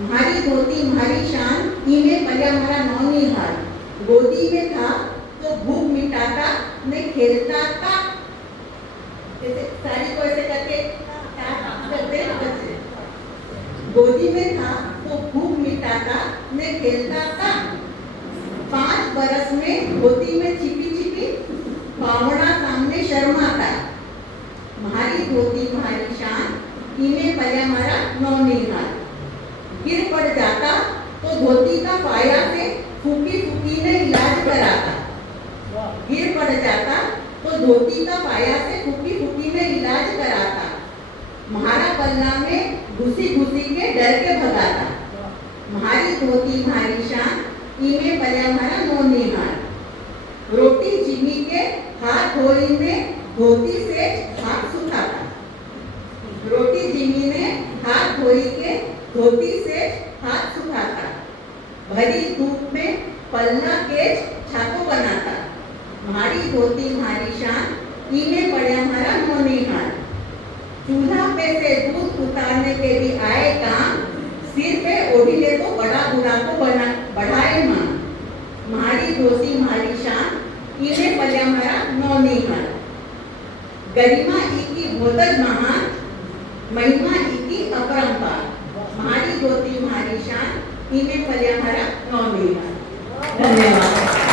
म्हारी धोती म्हारी शान, इमे पल्या मारा नौनिहाल। गोदी में था तो भूख मिटाता, मैं खेलता था। ऐसे साड़ी को ऐसे करके करते बच्चे। गोदी में था तो भूख मिटाता, मैं खेलता था। 5 बरस में धोती में छिपी छिपी, बावड़ा सामने शर्माता। म्हारी धोती म्हारी शान, इमे पल्या मारा नौनिहाल। गिर पड़ जाता तो धोती का पाया से फूकी फूकी ने इलाज कराता। गिर पड़ जाता तो धोती का पाया से फूकी फूकी ने इलाज कराता। म्हारा पल्ला में घुसी घुसी के डर के भगाता। म्हारी धोती म्हारी शान, इमे पल्या मारा नौनिहाल। रोटी जिमी के हाथ धोई में धोती से हाथ सुखाता। रोटी जिमी ने हाथ धोई के धोती से हाथ सुखाता। भरी धूप में पल्ला के छातो बनाता। म्हारी धोती म्हारी शान, इमे पड़या मारा नौनिहाल। चूल्हा पे से दूध उतारने के भी आए काम, सिर पे ओढ़ी ले तो बड़ा बुरा को बढ़ाए मां। म्हारी धोती म्हारी शान, इमे पल्या मारा नौनिहाल। गरिमा इकी बहुतज महान, महिमा इकी अपरंपार। म्हारी धोती म्हारी शान, इमे पल्या मारा नौनिहाल। धन्यवाद।